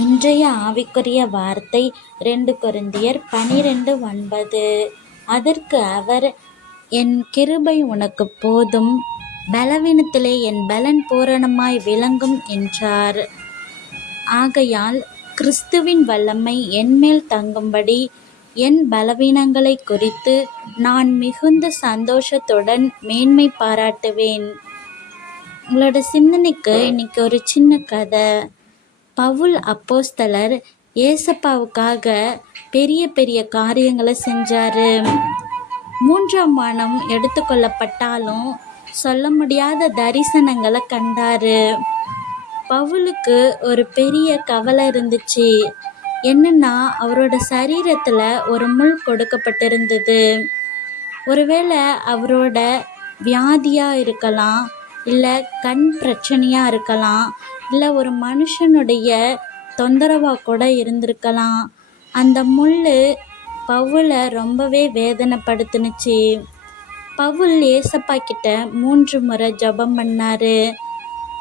இன்றைய ஆவிக்குரிய வார்த்தை 2 கொரிந்தியர் 12:9. அதற்கு அவர், என் கிருபை உனக்குப் போதும், பலவீனத்திலே என் பலன் பூரணமாய் விளங்கும் என்றார். ஆகையால் கிறிஸ்துவின் வல்லமை என்மேல் தங்கும்படி என் பலவீனங்களைக் குறித்து நான் மிகுந்த சந்தோஷத்துடன் மேன்மை பாராட்டுவேன். உங்களோட சிந்தனைக்கு இன்னைக்கு ஒரு சின்ன கதை. பவுல் அப்போஸ்தலர் ஏசப்பாவுக்காக பெரிய பெரிய காரியங்களை செஞ்சாரு. 3ஆம் வானம் எடுத்துக்கொள்ளப்பட்டாலும் சொல்ல முடியாத தரிசனங்களை கண்டாரு. பவுலுக்கு ஒரு பெரிய கவலை இருந்துச்சு. என்னன்னா, அவரோட சரீரத்துல ஒரு முள் கொடுக்கப்பட்டிருந்தது. ஒருவேளை அவரோட வியாதியா இருக்கலாம், இல்லை கண் பிரச்சனையா இருக்கலாம், இல்லை ஒரு மனுஷனுடைய தொந்தரவா கூட இருந்திருக்கலாம். அந்த முள் பவுலை ரொம்பவே வேதனைப்படுத்துனுச்சு. பவுல் ஏசப்பா கிட்ட 3 முறை ஜெபம் பண்ணாரு.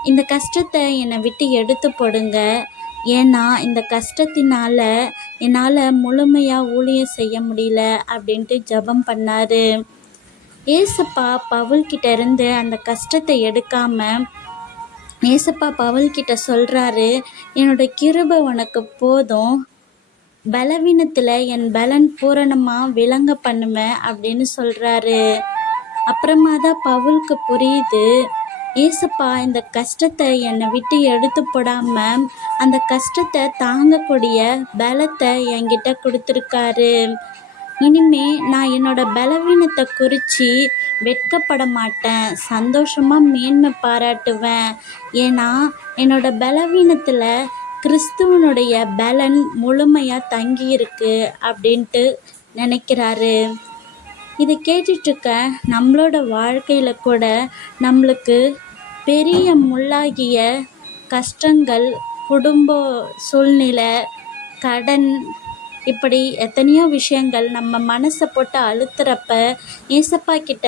இந்த கஷ்டத்தை என்னை விட்டு எடுத்து போடுங்க, ஏன்னா இந்த கஷ்டத்தினால என்னால் முழுமையாக ஊழியம் செய்ய முடியல அப்படின்ட்டு ஜெபம் பண்ணாரு. ஏசப்பா பவுல்கிட்ட இருந்து அந்த கஷ்டத்தை எடுக்காம ஏசப்பா பவுல்கிட்ட சொல்கிறாரு, என்னோட கிருபை உனக்கு போதும், பலவீனத்தில் என் பலன் பூரணமாக விளங்க பண்ணுவேன் அப்படின்னு சொல்கிறாரு. அப்புறமா தான் பவுலுக்கு புரியுது, ஏசப்பா இந்த கஷ்டத்தை என்னை விட்டு எடுத்து போடாமல் அந்த கஷ்டத்தை தாங்கக்கூடிய பலத்தை என்கிட்ட கொடுத்துருக்காரு. இனிமே நான் என்னோட பலவீனத்தை குறித்து வெட்கப்பட மாட்டேன், சந்தோஷமாக மேன்மை பாராட்டுவேன். ஏன்னா என்னோட பலவீனத்தில் கிறிஸ்துவனுடைய பலன் முழுமையாக தங்கியிருக்கு அப்படின்ட்டு நினைக்கிறாரு. இதை கேட்டுட்ருக்க நம்மளோட வாழ்க்கையில் கூட நம்மளுக்கு பெரிய முள்ளாகிய கஷ்டங்கள், குடும்ப சூழ்நிலை, கடன், இப்படி எத்தனையோ விஷயங்கள் நம்ம மனசை போட்டு அழுத்துறப்ப ஏசப்பா கிட்ட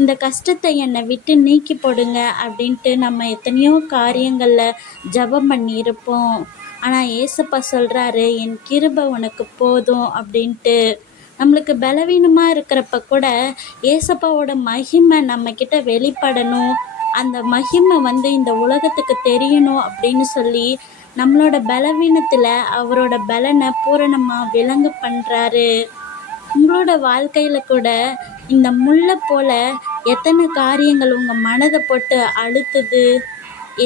இந்த கஷ்டத்தை என்னை விட்டு நீக்கி போடுங்க அப்படின்ட்டு நம்ம எத்தனையோ காரியங்களில் ஜெபம் பண்ணியிருப்போம். ஆனால் ஏசப்பா சொல்கிறாரு, என் கிருபை உனக்கு போதும் அப்படின்ட்டு. நம்மளுக்கு பலவீனமாக இருக்கிறப்ப கூட ஏசப்பாவோட மகிமை நம்மக்கிட்ட வெளிப்படணும், அந்த மகிமை இந்த உலகத்துக்கு தெரியணும் அப்படின்னு சொல்லி நம்மளோட பலவீனத்தில் அவரோட பலனை பூரணமாக விளங்க பண்ணுறாரு. உங்களோட வாழ்க்கையில் கூட இந்த முள்ளை போல் எத்தனை காரியங்கள் உங்கள் மனதை போட்டு அழுத்துது.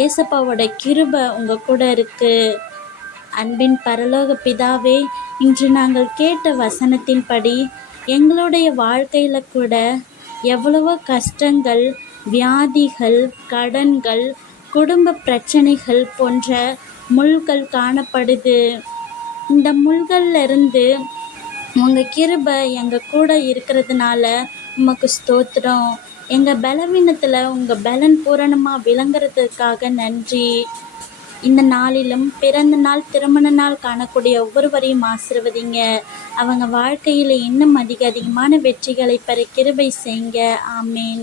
ஏசப்பாவோட கிருபை உங்கள் கூட இருக்குது. அன்பின் பரலோக பிதாவே, இன்று நாங்கள் கேட்ட வசனத்தின்படி எங்களுடைய வாழ்க்கையில் கூட எவ்வளவோ கஷ்டங்கள், வியாதிகள், கடன்கள், குடும்ப பிரச்சனைகள் போன்ற முள்கள் காணப்படுது. இந்த முள்கள்லேருந்து உங்கள் கிருபை எங்கள் கூட இருக்கிறதுனால உமக்கு ஸ்தோத்திரம். எங்கள் பலவீனத்தில் உங்கள் பலன் பூரணமாக விளங்குறதுக்காக நன்றி. இந்த நாளிலும் பிறந்த நாள், திருமண நாள் காணக்கூடிய ஒவ்வொருவரையும் ஆசீர்வதிங்க. அவங்க வாழ்க்கையில் இன்னும் அதிகமான வெற்றிகளை பெற கிருபை செய்யுங்க. ஆமேன்.